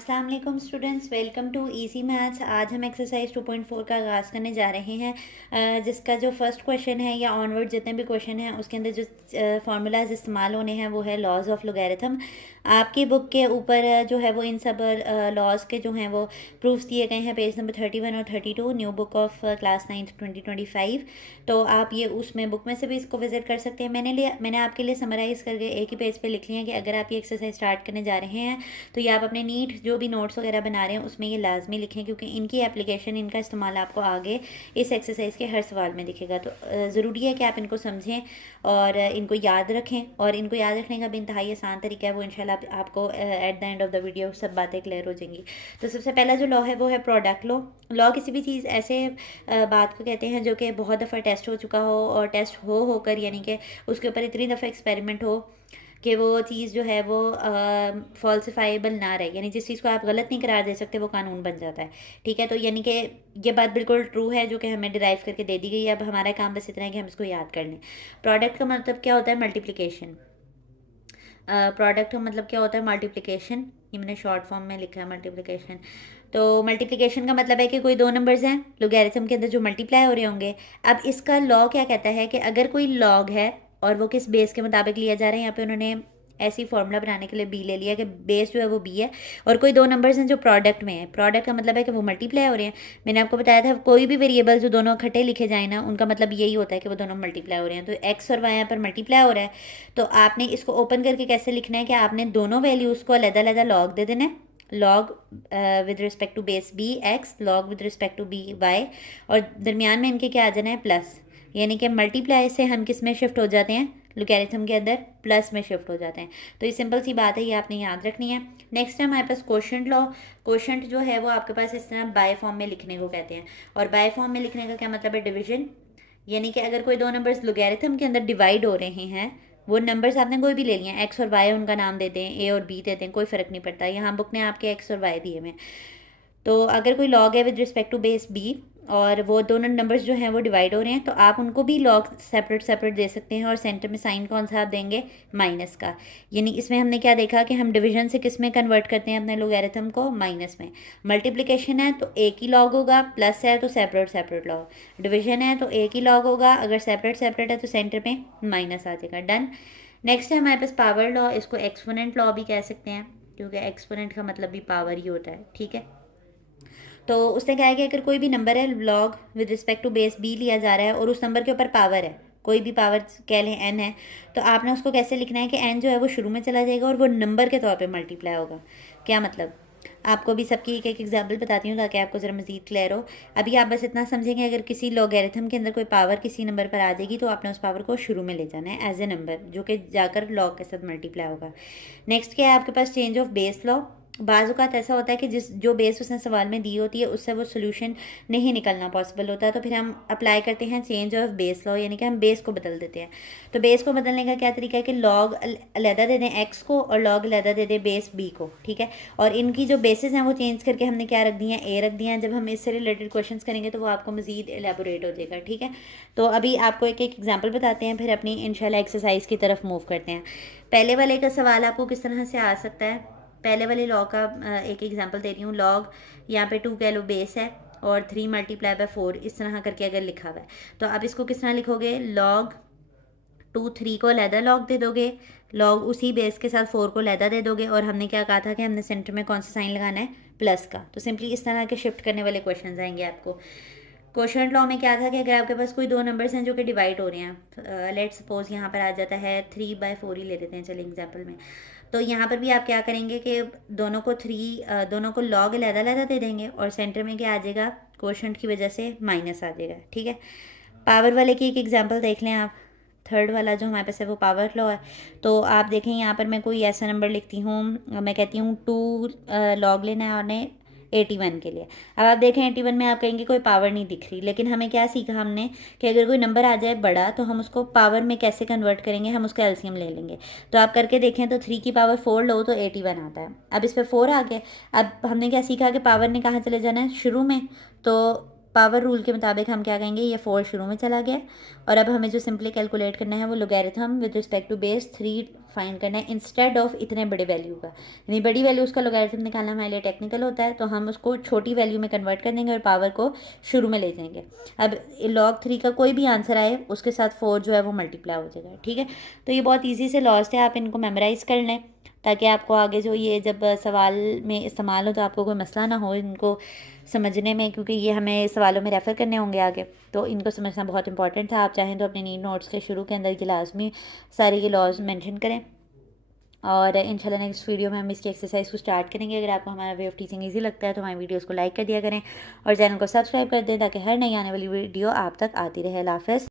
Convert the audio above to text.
अस्सलाम वालेकुम students, welcome to easy maths. आज हम एक्सरसाइज 2.4 का आगाज़ करने जा रहे हैं, जिसका जो फर्स्ट क्वेश्चन है या ऑनवर्ड जितने भी क्वेश्चन हैं उसके अंदर जो फार्मूलाज इस्तेमाल होने हैं वो है लॉज ऑफ लोगैरिथम। आपकी बुक के ऊपर जो है वो इन सब लॉज के जो हैं वो प्रूफ्स दिए गए हैं, पेज नंबर 31 और 32, new book of class 9th 2025। तो आप ये उसमें बुक में से भी इसको विजिट कर सकते हैं। मैंने आपके लिए समराइज़ करके एक ही पेज पे लिख लिया है कि अगर आप ये एक्सरसाइज स्टार्ट करने जा रहे हैं तो ये आप अपने नीट जो भी नोट्स वगैरह बना रहे हैं उसमें ये लाजमी लिखें, क्योंकि इनकी एप्लीकेशन, इनका इस्तेमाल आपको आगे इस एक्सरसाइज के हर सवाल में दिखेगा। तो ज़रूरी है कि आप इनको समझें और इनको याद रखें, और इनको याद रखने का भी इंतहाई आसान तरीका है, वो इंशाल्लाह आपको at the end of the video सब बातें क्लियर हो जाएंगी। तो सबसे पहला जो लॉ है वो है प्रोडक्ट लॉ। लॉ किसी भी चीज़ ऐसे बात को कहते हैं जो कि बहुत दफ़ा टेस्ट हो चुका हो, और टेस्ट होकर यानी कि उसके ऊपर इतनी दफ़ा एक्सपेरिमेंट हो कि वो चीज़ जो है वो फॉल्सिफाइबल ना रहे, यानी जिस चीज़ को आप गलत नहीं करार दे सकते वो कानून बन जाता है। ठीक है, तो यानी कि ये बात बिल्कुल ट्रू है जो कि हमें डिराइव करके दे दी गई है। अब हमारा काम बस इतना है कि हम इसको याद कर लें। प्रोडक्ट का मतलब क्या होता है? मल्टीप्लिकेशन। प्रोडक्ट का मतलब क्या होता है? मल्टीप्लिकेशन। ये मैंने शॉर्ट फॉर्म में लिखा है मल्टीप्लिकेशन। तो मल्टीप्लिकेशन का मतलब है कि कोई दो नंबर्स हैं लोगैरिथम के अंदर जो मल्टीप्लाई हो रहे होंगे। अब इसका लॉ क्या कहता है कि अगर कोई लॉग है और वो किस बेस के मुताबिक लिया जा रहा है, यहाँ पे उन्होंने ऐसी फार्मूला बनाने के लिए बी ले लिया कि बेस जो है वो बी है, और कोई दो नंबर्स हैं जो प्रोडक्ट में है। प्रोडक्ट का मतलब है कि वो मल्टीप्लाई हो रहे हैं। मैंने आपको बताया था कोई भी वेरिएबल जो दोनों इकट्ठे लिखे जाए ना, उनका मतलब यही होता है कि वो दोनों मल्टीप्लाई हो रहे हैं। तो एक्स और वाई यहाँ पर मल्टीप्लाई हो रहा है, तो आपने इसको ओपन करके कैसे लिखना है कि आपने दोनों वैल्यूज़ को अलग अलग लॉग दे देना है। Log with respect to base b x, log with respect to b y, और दरमियान में इनके क्या आ जाना है? प्लस। यानी कि मल्टीप्लाई से हम किस में शिफ्ट हो जाते हैं? लोगैरिथम के अंदर प्लस में शिफ्ट हो जाते हैं। तो ये सिंपल सी बात है, ये आपने याद रखनी है। नेक्स्ट है हमारे पास कोशेंट लॉ। कोशेंट जो है वो आपके पास इस तरह बाय फॉर्म में लिखने को कहते हैं, और बाय फॉर्म में लिखने का क्या मतलब है? डिवीजन। यानी कि अगर कोई दो नंबर्स लोगैरिथम के अंदर डिवाइड हो रहे हैं, वो नंबर्स आपने कोई भी ले लिए, एक्स और वाई उनका नाम दे दें, ए और बी दे दें, कोई फ़र्क नहीं पड़ता। यहाँ बुक ने आपके एक्स और वाई दिए हुए। तो अगर कोई लॉग है with respect to base b और वो दोनों नंबर्स जो हैं वो डिवाइड हो रहे हैं, तो आप उनको भी लॉग सेपरेट सेपरेट दे सकते हैं, और सेंटर में साइन कौन सा आप देंगे? माइनस का। यानी इसमें हमने क्या देखा कि हम डिवीजन से किस में कन्वर्ट करते हैं अपने लोगैरिथम को? माइनस में। मल्टीप्लिकेशन है तो एक ही लॉग होगा, प्लस है तो सेपरेट सेपरेट लॉग, डिवीजन है तो एक ही लॉग होगा, अगर सेपरेट सेपरेट है तो सेंटर में माइनस आ जाएगा। डन। नेक्स्ट है हमारे पास पावर लॉ। इसको एक्सपोनेंट लॉ भी कह सकते हैं, क्योंकि एक्सपोनेंट का मतलब भी पावर ही होता है। ठीक है, तो उसने कहा है कि अगर कोई भी नंबर है, log with respect to base b लिया जा रहा है और उस नंबर के ऊपर पावर है, कोई भी पावर कह लें एन है, तो आपने उसको कैसे लिखना है कि एन जो है वो शुरू में चला जाएगा और वो नंबर के तौर पे मल्टीप्लाई होगा। क्या मतलब? आपको भी सबकी एक एक एग्जाम्पल बताती हूँ ताकि आपको ज़रा मज़ीद क्लियर हो। अभी आप बस इतना समझेंगे, अगर किसी लॉगरिथम के अंदर कोई पावर किसी नंबर पर आ जाएगी तो आपने उस पावर को शुरू में ले जाना है एज ए नंबर, जो कि जाकर लॉग के साथ मल्टीप्लाई होगा। नेक्स्ट क्या है आपके पास? Change of base law. बाज़ ऐसा होता है कि जिस जो बेस उसने सवाल में दी होती है उससे वो सोल्यूशन नहीं निकलना पॉसिबल होता है, तो फिर हम अप्लाई करते हैं चेंज ऑफ बेस लॉ, यानी कि हम बेस को बदल देते हैं। तो बेस को बदलने का क्या तरीका है कि लॉग अलहदा दे दें एक्स को और लॉग अलहदा दे दें बेस बी को। ठीक है, और इनकी जो बेसिस हैं वो चेंज करके हमने क्या रख दी हैं? ए रख दिया है। जब हम इससे रिलेटेड क्वेश्चन करेंगे तो वो आपको मज़ीद एलेबोरेट हो जाएगा। ठीक है, तो अभी आपको एक एक एग्जाम्पल बताते हैं, फिर अपनी इंशाल्लाह एक्सरसाइज की तरफ मूव करते हैं। पहले वाले का सवाल आपको किस तरह से आ सकता है? पहले वाले लॉ का एक एग्जांपल दे रही हूँ। लॉग यहाँ पे 2 कह लो बेस है, और 3 मल्टीप्लाई बाय 4 इस तरह करके अगर लिखा हुआ है, तो आप इसको किस तरह लिखोगे? लॉग 2 3 को लहदा लॉग दे दोगे, लॉग उसी बेस के साथ 4 को लहदा दे दोगे, और हमने क्या कहा था कि हमने सेंटर में कौन सा साइन लगाना है? प्लस का। तो सिंपली इस तरह के शिफ्ट करने वाले क्वेश्चन आएंगे आपको। क्वेश्चन लॉ में क्या था कि अगर आपके पास कोई दो नंबर्स हैं जो कि डिवाइड हो रहे हैं, लेट सपोज यहाँ पर आ जाता है 3/4 ही ले लेते हैं चलिए एग्जाम्पल में। तो यहाँ पर भी आप क्या करेंगे कि दोनों को लॉग अलग-अलग दे देंगे, और सेंटर में क्या आ जाएगा? क्वोशंट की वजह से माइनस आ जाएगा। ठीक है, पावर वाले की एक एग्जांपल देख लें आप। थर्ड वाला जो हमारे पास है वो पावर लॉ है। तो आप देखें यहाँ पर मैं कोई ऐसा नंबर लिखती हूँ, मैं कहती हूँ 2 लॉग लेना है और 81 के लिए। अब आप देखें 81 में आप कहेंगे कोई पावर नहीं दिख रही, लेकिन हमें क्या सीखा हमने कि अगर कोई नंबर आ जाए बड़ा तो हम उसको पावर में कैसे कन्वर्ट करेंगे? हम उसका एलसीएम ले लेंगे। तो आप करके देखें तो 3 की पावर 4 लो तो 81 आता है। अब इस पर 4 आ गया। अब हमने क्या सीखा कि पावर ने कहाँ चले जाना है? शुरू में। तो पावर रूल के मुताबिक हम क्या कहेंगे? ये 4 शुरू में चला गया, और अब हमें जो सिंपली कैलकुलेट करना है वो logarithm with respect to base 3 find करना है इंस्टेड ऑफ इतने बड़े वैल्यू का। यानी बड़ी वैल्यू उसका लोगैरिथम निकालना हमारे लिए टेक्निकल होता है, तो हम उसको छोटी वैल्यू में कन्वर्ट कर देंगे और पावर को शुरू में ले जाएंगे। अब log 3 का कोई भी आंसर आए उसके साथ 4 जो है वो मल्टीप्लाई हो जाएगा, ठीक है। तो ये बहुत ईजी से लॉज थे, आप इनको मेमोराइज़ कर लें ताकि आपको आगे जो ये जब सवाल में इस्तेमाल हो तो आपको कोई मसला ना हो इनको समझने में, क्योंकि ये हमें सवालों में रेफ़र करने होंगे आगे, तो इनको समझना बहुत इंपॉर्टेंट था। आप चाहें तो अपने नीड नोट्स के शुरू के अंदर ये लाजमी सारे ये लॉज मेंशन करें, और इंशाल्लाह नेक्स्ट वीडियो में हम इसकी एक्सरसाइज को स्टार्ट करेंगे। अगर आपको हमारा वे ऑफ टीचिंग ईजी लगता है तो हमारी वीडियोस को लाइक कर दिया करें और चैनल को सब्सक्राइब कर दें ताकि हर नई आने वाली वीडियो आप तक आती रहे। अल्लाह हाफ़िज़।